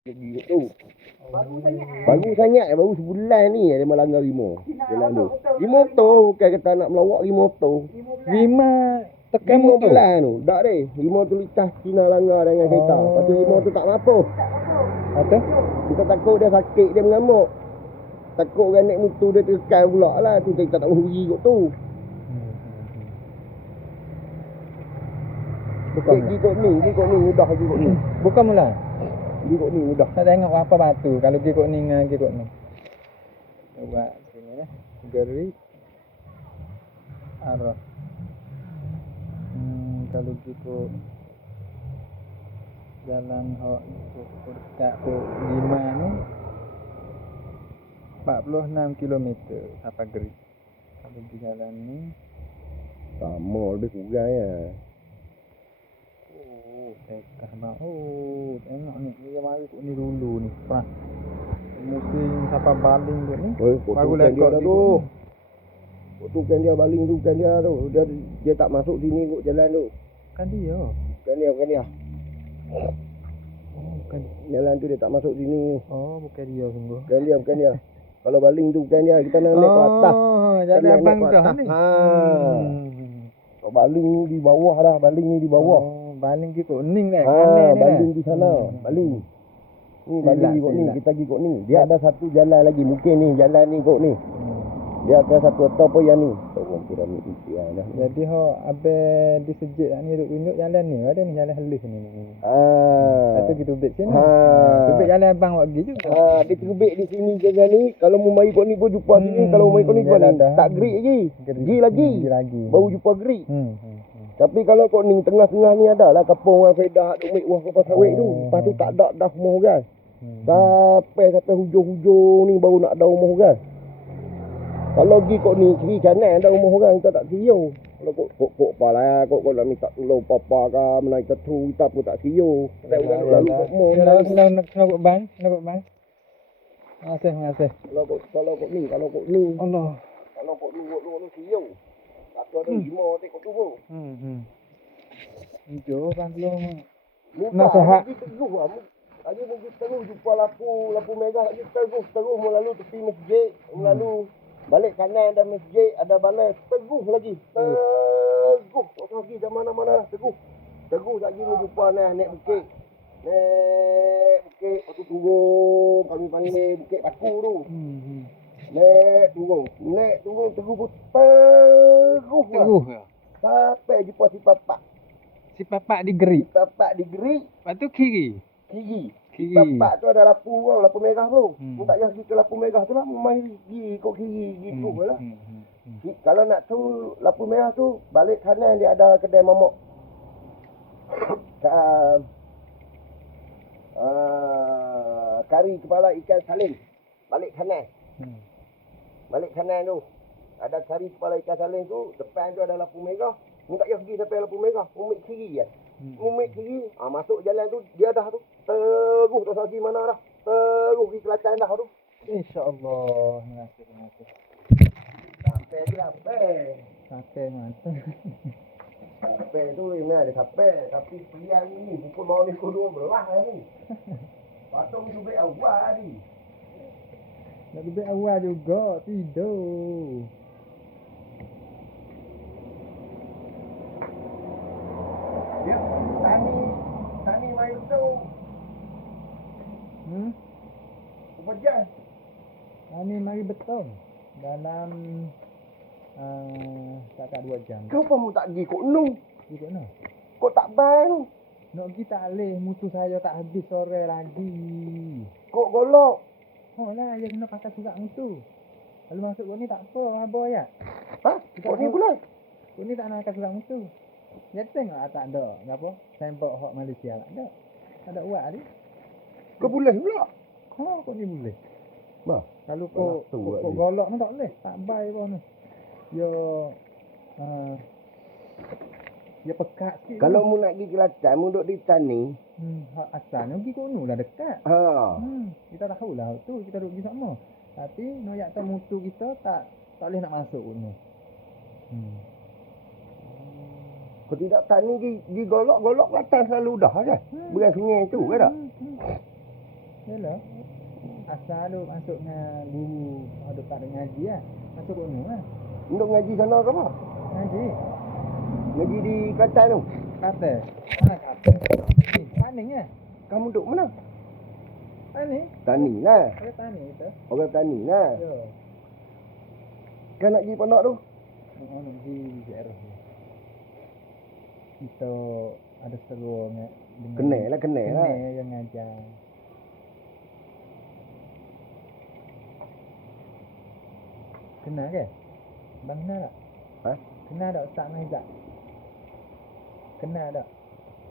Gigi tu. Baru sangat, baru sebulan ni dia melanggar rimau. Jalan tu. Rimau tu bukan kata nak melawak rimau tu. Rima tekan Rimau motor. belah tu. Tak deh. Rimau tu lintas Cina langgar dengan kereta. Lepas tu rimau tu tak mampu. Apa? Kita takut dia sakit, dia mengamuk. Takut orang naik motor dia tekan pula lah. Tu kita tak mahu pergi kot tu. Bukan Gigi kot ni mudah gigi kot ni. Bukan mula. Gigi kot ni mudah. Nak tengok apa batu kalau gigok ni dengan gigok ni. Buat sini ya. Geri arah. Kalau gigok jalan hok dekat tu 5 ni 46 km apa Geri. Kalau di jalan ni Sama lebih kurang ya. Tekah bang. Tengok ni. Dia mari kat ni dulu ni. Pernah. Musim siapa baling tu ni. Baru lekor dah tu. Tu kan dia baling tu kan dia tu. Dia tak masuk sini kot jalan tu. Kan dia. Bukan dia. Bukan. Jalan tu dia tak masuk sini. Bukan dia sungguh. Bukan dia. Kalau baling tu bukan dia. Kita nak naik ke atas. Jalan abang dah ni. Baling ni di bawah dah. Baling ni di bawah. Baling di kuning dah. Baling di sana. Baling. Ni baling di kot ni. Kita pergi kot ni. Dia ada satu jalan lagi. Mungkin ni jalan ni kot ni. Dia akan satu atau apa yang ni. Orang piramid ni dah. Jadi abang di sejik ni duk tunjuk jalan ni. Ada ni jalan halus ni. Satu kita ubik sini. Ubik jalan abang buat pergi juga. Dia terbit di sini jalan ni. Kalau mau mari kot ni pun jumpa sini. Kalau mau mari kot ni pun tak gerik lagi. Pergi lagi. Baru jumpa gerik. Tapi kalau kot ni tengah-tengah ni ada lah kampung orang Fedah duk ambil buah kelapa sawit tu. Lepas tu tak ada dah rumah orang. Sampai hujung-hujung ni baru nak ada rumah orang. Kalau pergi kot ni kiri kanan ada rumah orang kita tak kira. Kalau kok palah kok nak minta tolong papa ke menaik tetu kita pun tak kira. Ada orang lalu kok mo. Nak bang. Masih. Kalau kok ni. Allah. Kalau kok ni kira. Tak ada lima tengok tu pun. Hijau kan belum. Nasihat. Teguh lah. Lagi mungkin terus jumpa lampu merah lagi terus melalui tepi masjid, melalui balik kanan ada masjid, ada balai, teguh lagi. Teguh lagi dah mana-mana teguh. Teguh lagi jumpa naik bukit. Lepas tu turun, kami panggil bukit Paku tu. Naik turun teguh pun teguh lah. Sampai jumpa si Papak di Geri. Lepas tu kiri. Kiri. Papak tu ada lampu merah tu. Tak payah pergi ke lampu merah tu lah. Mari pergi ikut kiri gitu lah. Kalau nak tu lampu merah tu, balik kanan dia ada kedai mamak. Kari kepala ikan saling. Balik kanan tu. Ada kari kepala ikan saling tu. Depan tu ada lampu merah. Tak payah pergi sampai lampu merah. Umik kiri kan. Masuk jalan tu dia dah tu teguh tak lagi mana dah. Teguh pergi Kelantan dah tu. Insya-Allah. Terima kasih. Sampai mantap. Sampai tu memang ada sampai tapi pilihan ni pukul bawah ni pukul 12 ni. Patut duduk awal ni. Nak duduk awal juga tidur. Ya, tani main tu. Kemudian tani mari betul dalam tak 2 jam. Kau pun tak pergi kok nu. Pergi kok nu. Kok tak bang? Nak pergi tak boleh, mutu saya tak habis sore lagi. Kok golok? Lah, dia kena pakai surat mutu. Kalau masuk kok ni tak apa, abah ya. Kok ni pula? Kok ni tak nak pakai surat mutu. Dia tengok tak ada. Apa? Sembok hak Malaysia tak ada. Tak ada uat ni. Kau boleh pula? Kok ni boleh. Kalau kok golok ni tak boleh. Tak baik pun ni. Dia pekat sikit. Kalau mu nak pergi Kelantan, mu duduk di tani. Asal ni pergi kono lah dekat. Kita tahulah tu, kita duduk pergi sama. Tapi noyak tak mutu kita tak boleh nak masuk kono. Kau tidak tani pergi golok-golok Kelantan selalu dah kan? Bukan sungai tu ke tak? Yalah. Asal lu masuk dengan guru ada tak dengan ngaji lah. Masuk gunung lah. Untuk ngaji sana ke apa? Ngaji. Ngaji di Kelantan tu. Kata. Mana kata? Ni, paning lah. Kamu duduk mana? Paning. Tani lah. Ada paning kita. Orang tani lah. Ya. Kan nak pergi pondok tu? Nak di daerah ni. Kita ada seru dengan Kenal lah. Kenal yang ngajar. Kenal ke? Bang kenal tak? Ha? Kenal tak Ustaz Maizat? Kenal tak?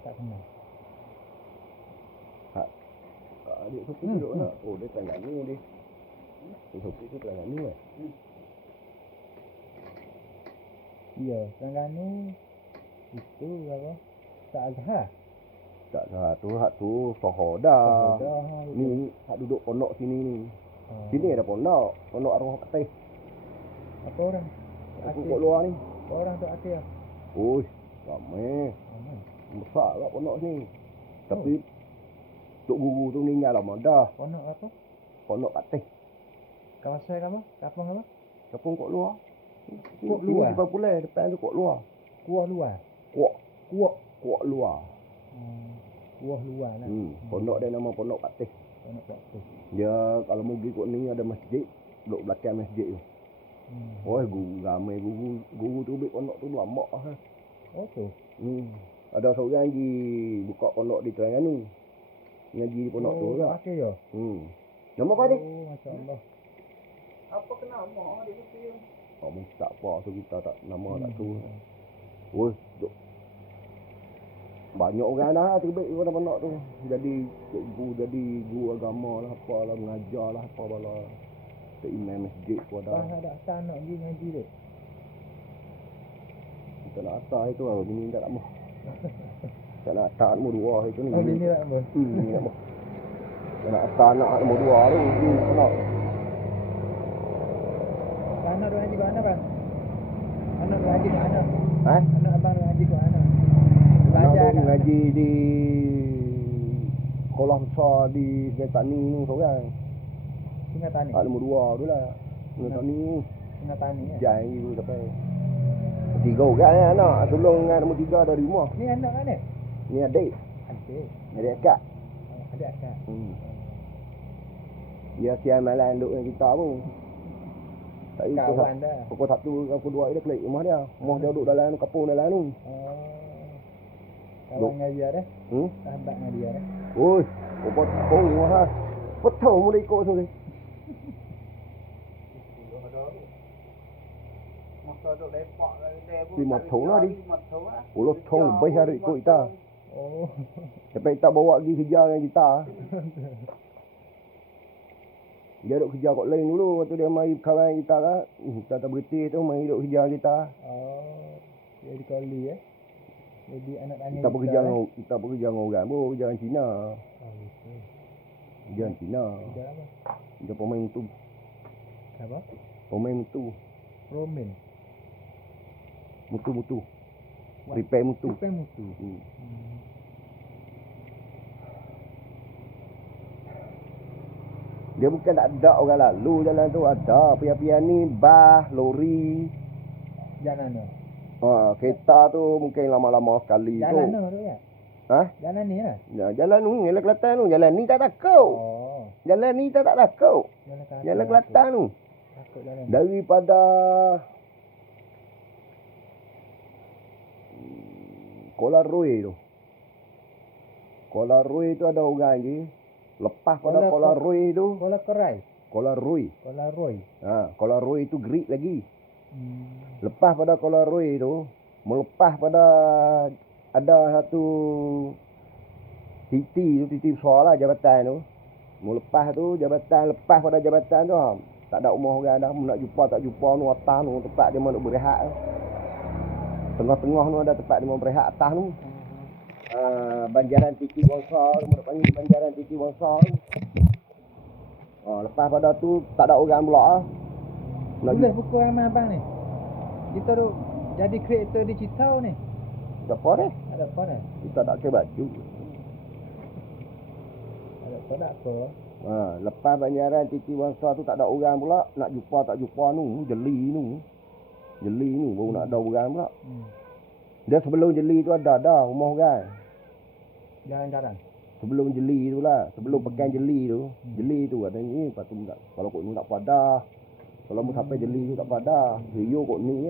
Tak kenal. Adik Sofi duduk nak. Oh, dia Terengganu dia. Adik Sofi tu Terengganu lah. Ya, Terengganu itu apa? Tak Azhar. Tak salah tu, hak tu Sohoda. Dah. Ni hak duduk pondok sini ni. Ah. Sini ada pondok. Pondok arwah Patih. Apa orang? Aku kat luar ni. Orang tu akhir. Uish, ramai. Besar kat pondok ni. Tapi Tok Guru tu meninggal lama dah. Pondok apa? Pondok Patih. Kawasan apa? Kampung apa? Kapung kok luar. Kok luar? Sini popular depan tu kok luar. Kuah luar. Kok luar. Kuah luar lah. Pondok dia nama Pondok Patih. Pondok Patih. Dia kalau mau pergi kot ni ada masjid. Duduk belakang masjid tu. Oh, guru ramai guru tu ambil pondok tu lama ah. Oh tu. Ada seorang lagi buka pondok di Terengganu. Ngaji di pondok tu juga. Okey ya. Nama apa dia? Oh, masya-Allah. Apa kenal mak dia tu? Oh, tak apa tu kita tak nama tak tu. Oh, duk. Banyak orang dah terbaik pada pondok tu. Jadi guru agama lah, apalah mengajar lah, apa bala. Imam masjid pun ada. Ada asal nak pergi ngaji dia. Kita nak asal itu lah, bini tak mau. Tak nak asal nombor 2 itu ni. Oh, bini tak mau. Bini tak mau. Tak nak asal anak nombor 2 tu, bini tak nak. Anak tu ngaji kat mana bang? Anak tu ngaji kat mana? Anak abang tu ngaji kat mana? Belajar kat ngaji di sekolah besar di Tani ni seorang. Sungai Tani. Nombor 2 tu lah. Sungai Tani. Sungai Tani ya. Jai tu sampai. 3 orang ni anak. Tolong dengan nombor 3 dari rumah. Ni anak mana? Ni adik. Adik akak. Adik akak. Dia siang malam duduk dengan kita pun. Tak kawan dah. Pukul 1 pukul 2 dia klik rumah dia. Rumah dia duduk dalam kampung dalam tu. Kawan dengan dia dah. Sahabat dengan dia dah. Oi, potong lah. Potong mula ikut tu. Masa duk lepak dia pun. 5 tahun lah dia. 10 tahun lebih hari ikut kita. Oh. Sampai kita bawa pergi kerja dengan kita. Dia duduk kerja kat lain dulu. Waktu dia mari kawan kita lah. Kita tak berhenti tu mari duduk kerja kita. Oh. Jadi kali ya. Jadi anak tani Kita bekerja dengan orang pun. Kerja dengan Cina. Oh gitu. Kerja dengan Cina. Kerja apa? Kerja pemain mutu. Apa? Pemain mutu. Romin. Mutu. Repair mutu. Repair mutu. Dia bukan tak ada orang lalu jalan tu. Ada. Pian-pian ni bah, lori. Jalan tu? Kereta tu mungkin lama-lama sekali jalan tu. Jalan tu ya? Ha? Jalan ni lah? Ya, jalan tu. Jalan Kelantan tu. Jalan ni tak takut. Oh. Jalan ni tak takut. Jalan Kelantan tu. Takut jalan. Daripada Kuala Rui tu. Kuala Rui tu ada orang lagi. Lepas pada Kuala Rui tu. Kuala Kerai. Kuala Rui. Kuala Rui. Kuala Rui tu Greek lagi. Lepas pada Kuala Rui tu, melepas pada ada satu titi besar lah jabatan tu. Melepas tu jabatan, lepas pada jabatan tu tak ada rumah orang dah. Nak jumpa tak jumpa tu atas tu tempat dia nak berehat tu. Tengah-tengah tu ada tempat dia mau berehat atas tu. Banjaran Titi Wangsa, mana panggil Banjaran Titi Wangsa. Lepas pada tu tak ada orang pula. Boleh buku ramai abang ni. Kita tu jadi kreator di Citau ni. Ada apa dah? Ada apa dah? Kita tak ke baju. Ada apa tak apa. Lepas banyaran Titi Wangsa tu tak ada orang pula. Nak jumpa tak jumpa nu. Jeli nu baru nak ada orang pula. Dia sebelum jeli tu ada rumah orang. Jarang-jarang. Sebelum jeli tu lah. Sebelum pekan jeli tu. Jeli tu ada ni. Lepas tu kalau kok ni tak pada. Kalau mu sampai jeli tu tak pada. Rio kok ni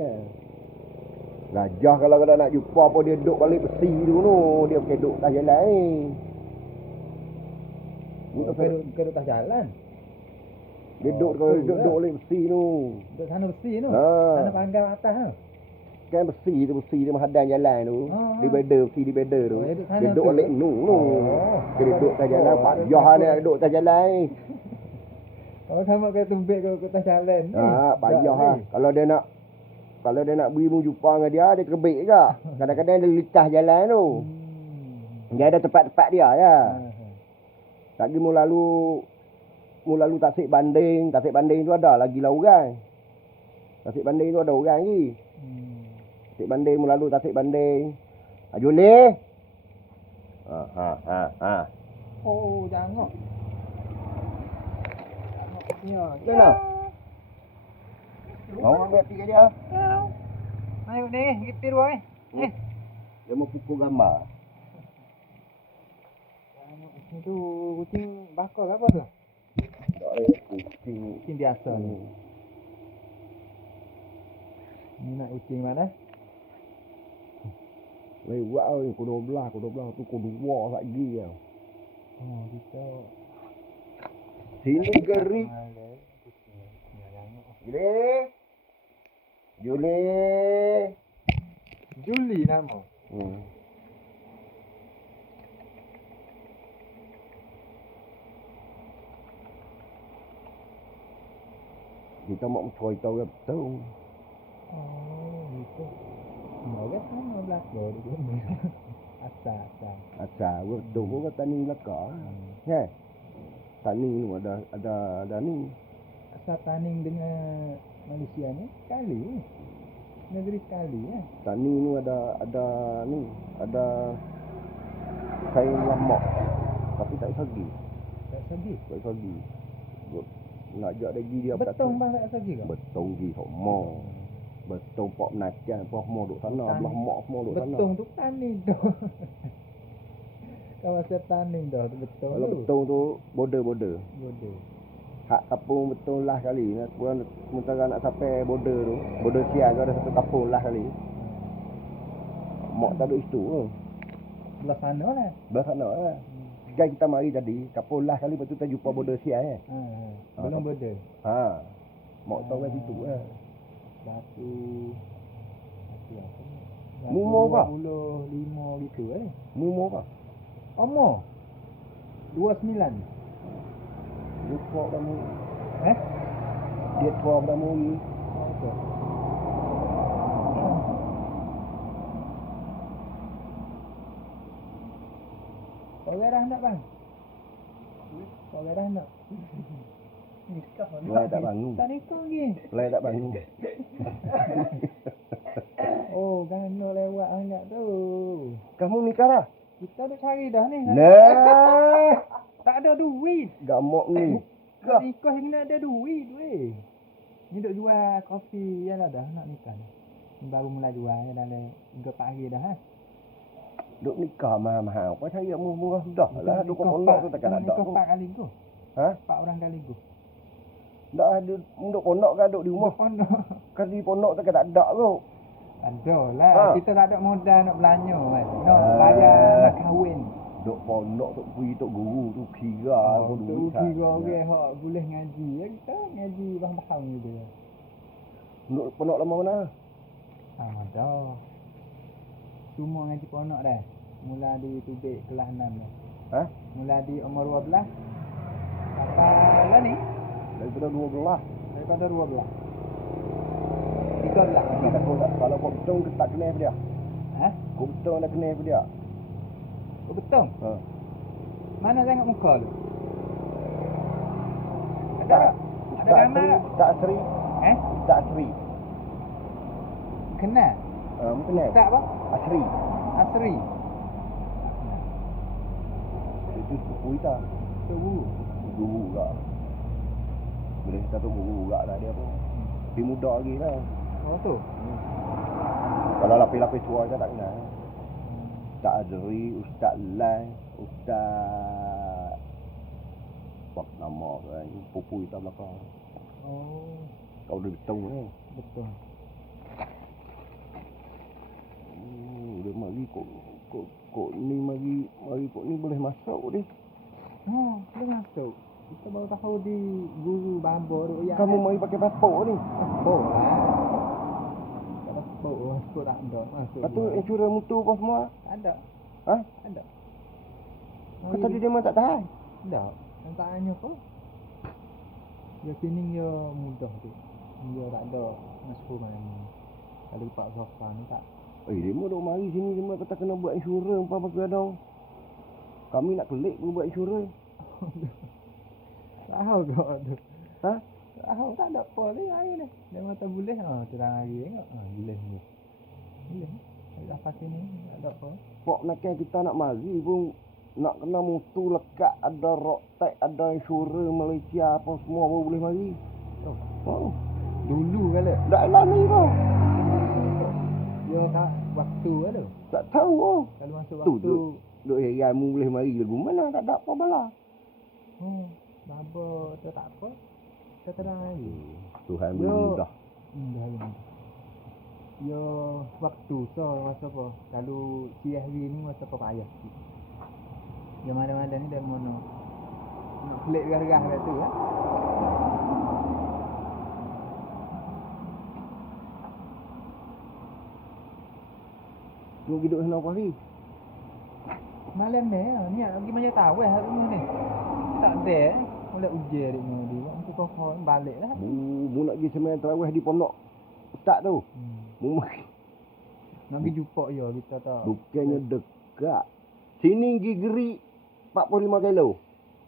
Gajah kalau nak jumpa apa dia duduk balik besi tu Dia pakai duduk tak jalan ni. Bukan atas jalan. Dia duduk balik besi tu. Duduk sana besi tu. Sana panggang atas tu. Kan besi dia menghadang jalan tu. Di beda tu. Dia duduk balik tu. Dia duduk atas jalan. Payah dia duduk atas jalan ni. Kalau sama kaya tumbik ke atas jalan ni. Payah lah. Kalau dia nak beri mu jumpa dengan dia terbik ke. Kadang-kadang dia litah jalan tu. Dia ada tempat-tempat dia ya. Lagi mu lalu tasik banding tu ada lagi lah orang. Tasik banding tu ada orang lagi. Tasik banding mu lalu tasik banding. Juli. Oh, jangan. Jangan. Mau ambil pergi dia. Ayo ni, gitir boy. Dia mau pukul gambar. Itu kucing bakar ke apa tu? Tak kucing biasa ni. Ni nak kucing mana? Lewat ni pukul 12 tu pukul 2 lagi ya. Kita sini gerik. Juli nama. Kita mau mencoy tahu betul. Itu. Mereka sama belakang dia. Asal betul kata ni belakang. Ya. Tani tu ada ni. Asal taning dengan Malaysia ni sekali. Negeri sekali ya. Tani tu ada ni, ada kain lemak. Tapi tak sagi. Tak sagi. Nak ajak lagi dia betong bang tak sagi ke? Betong gi semua. Betong pok nacan pok semua duk sana, belah mak semua duk sana. Betong tu tani tu. Kawasan taning dah tu betong. Kalau betong tu border. Hak kampung betul lah kali. Sementara nak sampai border tu. Border Sian tu ada satu kampung lah kali. Mak tak duduk situ tu. Belah sana lah. Sekarang kita mari tadi. Kampung lah kali. Lepas tu kita jumpa border Sian Belum border. Mak tahu kat situ Satu apa? Mumo ke? 25 gitu Mumo ke? Omo. 29. Dia tua kamu. Eh? Dia tua kamu ni. Okey. Kau gerah tak bang? Kau gerah tak? Lai tak bangun. Tak nikah lagi. Lai tak bangun. Oh, gano lewat sangat tu. Kamu nikah dah? Kita duk cari dah ni. Nah. Tak ada duit. Gamok ni. Nikah ni nak ada duit weh. Ni duk jual kopi ya lah dah nak nikah. Baru mula jual ya dalam 3 pagi dah Duk nikah mahal-mahal. Kau cari yang murah dah lah. Duk pondok tu takkan ada. Nikah 4 kali go. 4 orang kali go. Tak ada duk pondok ke duk di rumah? Pondok. Kan di pondok takkan tak ada tu. Ada lah. Kita tak ada modal nak belanja kan. Nak bayar nak kahwin. Duk pondok tu pergi tok guru tu kira tu duit. Kira orang hak boleh ngaji ya kita ngaji faham gitu ya. Duk pondok lama mana? Dah. Semua ngaji pondok dah. Mula di Tubik kelas 6 dah. Mula di umur 12 sampai lah ni. Daripada 12. 13. Kalau kau betul ke tak kena dia? Kau betul nak kena dia? Oh betul? Mana tengok muka lu? Ada gambar tak? Tak Sri. Tak Sri. Kenal? Kenal. Tak apa? Asri. Itu Itu sepupu kita. Sepupu. Guru. juga. Bila kita tu juga lah dia pun. Tapi muda lagi lah. Oh tu. Kalau lapis-lapis tua kita tak kenal. Ustaz Azri, Ustaz Lai, Ustaz apa nama kan, pupu kita belakang. Oh, Kau dah betul ni. betul. Dia mari kok ni mari kok ni boleh masuk dia. Boleh masuk. Kita baru tahu di guru babo tu ya. Kamu mari pakai pasport ni. Pasport lah. Pasport tak ada masuk. Lepas tu insurans motor apa semua? Ada. Ha? Ada. Kau tadi dia memang tak tahan. Ada. Yang tak hanya apa? Dia sini dia mudah tu. Dia tak ada masuk mana. Kalau Pak Sofa ni tak. Dia mau duk mari sini semua kata kena buat insurans apa bagi adang. Kami nak kelik pun buat insurans. Tahu kau tu. Ha? Tahu tak ada apa ni hari ni. Dia mata boleh. Terang hari tengok. Boleh ni. Boleh. Tak apa sini. Tak ada apa. Pok nak kita nak mari pun nak kena motor lekat, ada road tax, ada insurans Malaysia apa semua baru boleh mari. Oh. Dulu kala. Dah lah ni kau. Dia tak waktu kala. Tak tahu oh. Kalau masuk Tu waktu. duk heran mu boleh mari lagu mana tak ada apa bala. Baba tu tak apa. Kita terang lagi. Tuhan beri mudah. Dah mudah. Yo waktu so masa apa? Kalau CSV ni masa apa payah. Yang mana-mana ni dah mono. Nak pelik garah dah tu kan. Mu hidup sana apa hari? Malam ni ni lagi macam tahu hari ni. Tak ada boleh ujian dia ni. Untuk kau baliklah. Mu nak pergi sembahyang tarawih di pondok ustaz tu. Mu mari. Nak pergi jumpa ya kita tak. Bukannya dekat. Sini Gigeri 45 kilo.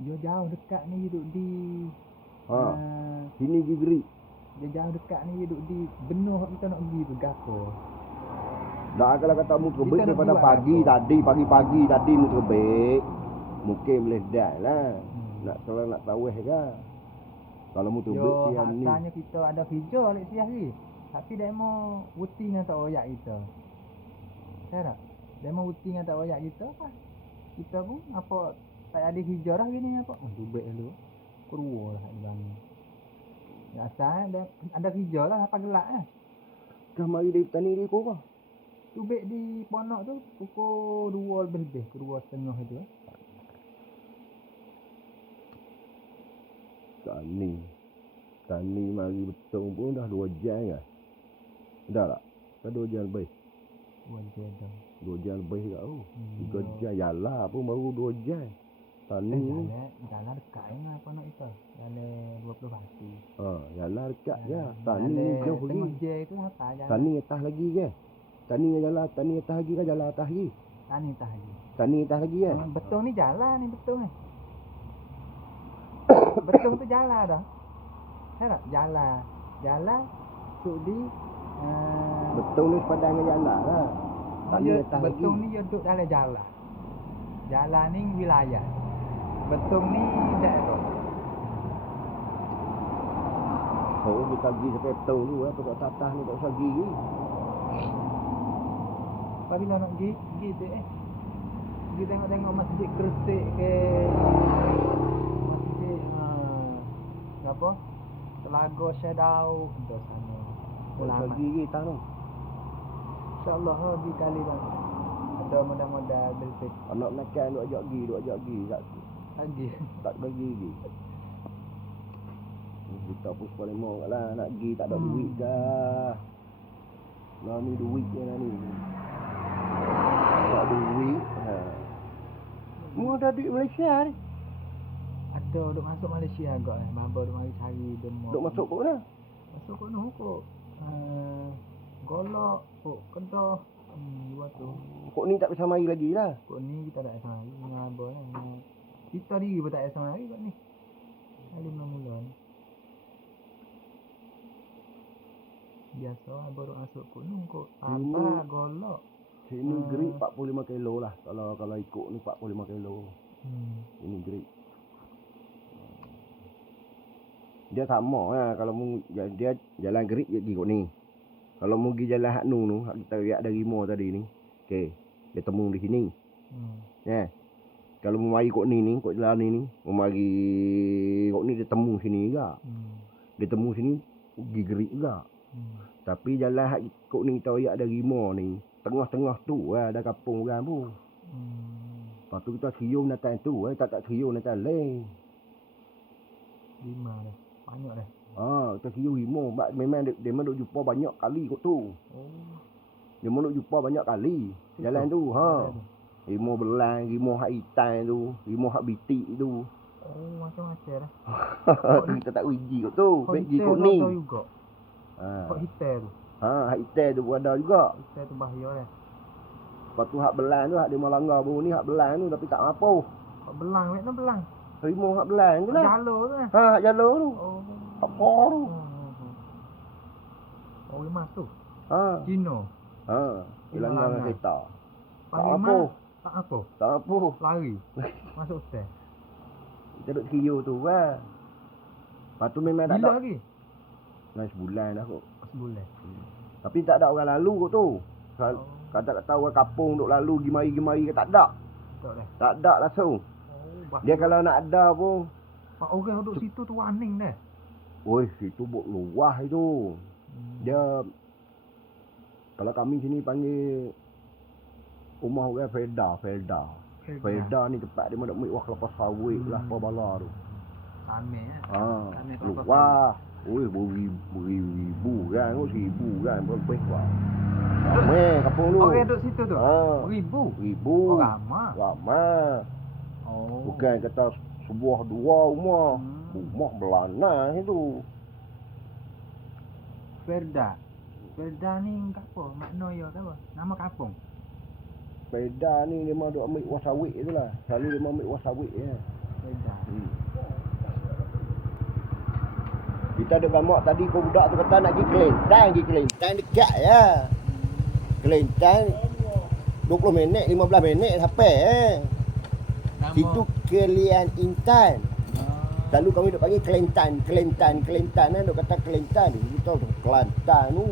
Dia jauh dekat ni duduk di sini Gigeri. Dia jauh dekat ni duduk di Benuh kita nak pergi tu gapo. Dah kalau kata mu terbit Kita nak daripada buat pagi apa? pagi tadi mu terbit. Mungkin boleh dah lah. Nak kalau nak tarawih kan. Kalau mu terbit Yo siang ni. asalnya kita ada kerja balik siang ni. Tapi dia mau wuti dengan tak royak kita. Saya tak? Dia mau wuti dengan tak royak kita apa? Kita pun apa tak ada hijrah gini apa? Tubik dulu. Keluar lah di bang. Ya asal ada hijrah lah apa gelak eh. Kau mari dari petani dia kau apa? Tubik di ponok tu pukul 2 lebih, 2:30 itu eh. Tani mari betul pun dah 2 jam kan? Dah tak? Dah 2 jam lebih. 2 jam dah. 2 jam lebih kat tu. 3 jam yalah pun baru 2 jam. Tani ni. Jalan dekat lah ponok kita. Jalan 20 batu. Yalah dekat je. Tani jauh lagi. Tengah je itu apa jalan. Tani atas lagi ke? Tani atas lagi ke jalan atas lagi? Tani atas lagi. Tani atas lagi ke? Betul ni jalan ni betul ni. Betul tu jalan dah. Saya tak jalan sudi betul ni sepadan dengan jalan lah. Tani atas lagi. Betul ni dia duduk dalam jalan. Jalan ni wilayah. Betul ni daerah. Oh, kita pergi sampai betul ni lah. Pokok tatah ni tak usah pergi. Apabila nak pergi tu pergi tengok-tengok masjid Gresik ke masjid apa? Telaga Syedau untuk sana. Tak usah pergi kita tu. InsyaAllah pergi kali bang. Ada mudah-mudah bersih. Anak makan duk ajak pergi. Lagi. Tak bagi lagi. Kita pun sepaling mau lah nak pergi tak ada duit dah. Lah ni duit je lah ni. Tak duit. Mu ada duit Malaysia ni. Ada duk masuk Malaysia agak Baba duk mari cari demo. Duk masuk ke mana? Masuk ke noh kok. Golok kok Kedah. Dua tu. Kok ni tak bisa mari lagi lah. Kok ni kita tak sama lagi dengan Abah lah. Kita diri pun tak sama lagi kok ni. Kali mula-mula ni. Biasa Abah duk masuk kok noh kok. Apa golok. Sini Great 45 kilo lah. Kalau ikut ni 45 kilo. Ini Great. Dia sama lah. Kalau mu dia jalan gerik dia pergi kot ni. Kalau mu pergi jalan hak nu hak kita lihat dari Rimau tadi ni. Okey. Dia temu di sini. Ya. Kalau mu mari kot ni kot jalan ni, mu mari kot ni dia temu sini juga. Dia temu sini pergi gerik juga. Tapi jalan hak kot ni kita lihat dari Rimau ni, tengah-tengah tu ada kampung orang pun. Lepas tu kita cium datang tu, tak cium datang lain. 5 dah. Banyak dah. Kita cium Rimau. Memang dia duk jumpa banyak kali kot tu. Dia duk jumpa banyak kali. Jalan tu. Rimau belang, rimau hak hitam tu, rimau hak bitik tu. Macam-macam dah. Tu kita tak uji kot tu. Baik pergi kot ni. Kok hitam tu. Hak hitam tu pun ada juga. Hitam tu bahaya dah. Lepas tu hak belang tu, hak dia melanggar baru ni hak belang tu tapi tak apa. Kok belang, mana belang? Rimau hak belang tu lah. Jalur tu lah. Hak jalur tu. Hak por tu. Lemas tu. Cino. Dia langgar kereta. Tak apa. Tak apa. Tak apa. Lari. Masuk hotel. Kita duduk kio tu lah. Lepas tu memang tak Bila ada. lagi? Dah sebulan dah kot. Sebulan. Tapi tak ada orang lalu kot tu. Kalau tak tahu orang kampung duk lalu gimari-gimari ke tak ada. Tak dah. Tak ada langsung. Dia kalau nak ada pun. Pak orang duduk situ tu warning dah. Oi, situ buat luah itu. Dia kalau kami sini panggil rumah orang Felda. Felda ni tempat dia nak ambil wah kelapa sawit lah apa bala tu. Ramai Luah. Oi, beribu kan, 1000 kan berapa kuat. Ramai kampung tu. Orang duduk situ tu. Ribu. Ramai. Bukan kata sebuah dua rumah. Rumah belanang itu. Felda ni apa? Makna ya apa? Nama kampung. Felda ni dia mau duk ambil wasawit itulah. Selalu dia mau ambil wasawit ya. Felda. Kita ada gamak tadi kau budak tu kata nak pergi Kelantan dekat ya. Kelantan 20 minit, 15 minit sampai Situ Kelian Intan. Selalu kami duk panggil Kelantan duk kata Kelantan. Kita Kelantan tu.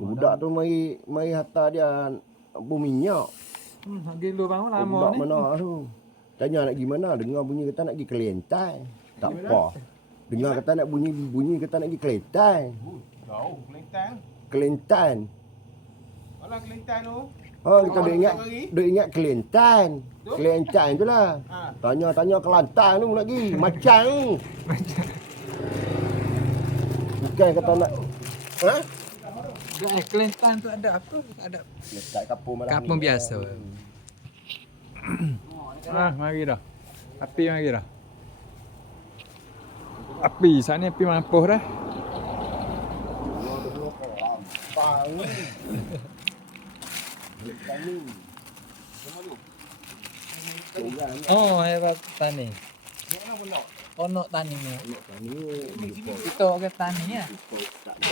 Budak tu mari hantar dia minyak. Gila bang lama budak ni. Mana tu? Tanya nak pergi mana? Dengar bunyi kata nak pergi Kelantan. Tak apa. Dengar kata nak bunyi kata nak pergi Kelantan. Jauh, Kelantan. Mana Kelantan tu? Kita duk ingat Kelantan. Kelantan tu lah. Tanya Kelantan tu nak pergi. Macam tu. Bukan kata nak. Kelantan tu ada apa? Ada dekat kampung biasa. Mari dah. Api mari dah. Api, saat ni api mampuh dah. Hebat tani. Ono tani ni. Kita ke tani ya.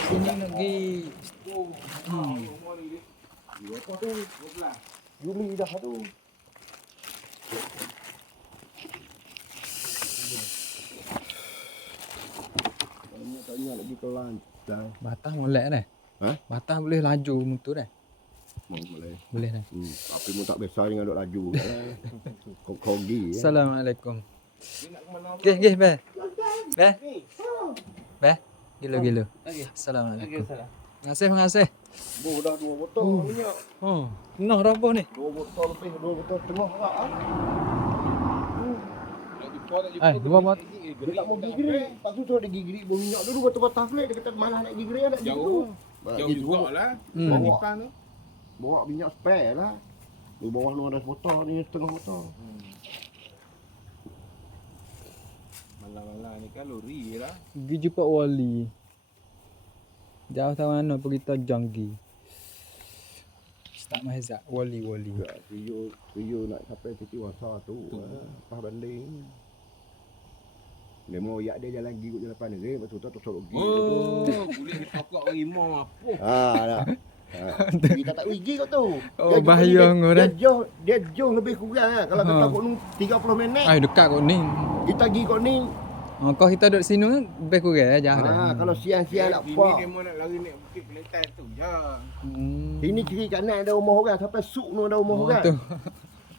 Ini lagi. Juli dah tu. Tanya lagi Kelantan. Batang molek dah. Batang boleh laju motor dah. Boleh. Boleh dah. Tapi mu tak biasa dengan duk laju. Kogi. Assalamualaikum. Okey, be. Be. Gila. Assalamualaikum. Terima kasih. Dah 2 botol minyak. Noh roboh ni. 2 botol lebih, 2 botol setengah tak ah. 2 botol. Dia tak mau gigri. Tak suruh dia gigri bau minyak dulu batas flat dia kata malah nak gigri nak jauh. Jauh jugalah. Tipan tu. Bawa minyak spare lah. Di bawah 200 botol ni setengah botol. Malah-malah ni kalori lah. Pergi jumpa Wali. Jauh tahu mana pergi Tojonggi. Tak mahzak Wali. Rio nak sampai Siti Wasa tu. Pas banding. Dia mau yak dia jalan gigi jalan pandai lepas tu tak tosok gigi tu. Boleh ditokok rimau apa. Dah. Kita tak pergi kau tu. Oh, bahaya ngorang. Dia jauh lebih kurang lah. Kalau kata kau nung 30 minit. Ai dekat kau ni. Kita pergi kau ni. Kau kita duduk sini lebih kurang aja dah. Kalau siang-siang nak Ini apa. dia mau nak lari naik bukit Kelantan tu je. Hmm. Ini kiri kanan ada rumah orang. Sampai suk tu ada rumah Oh, orang. tu.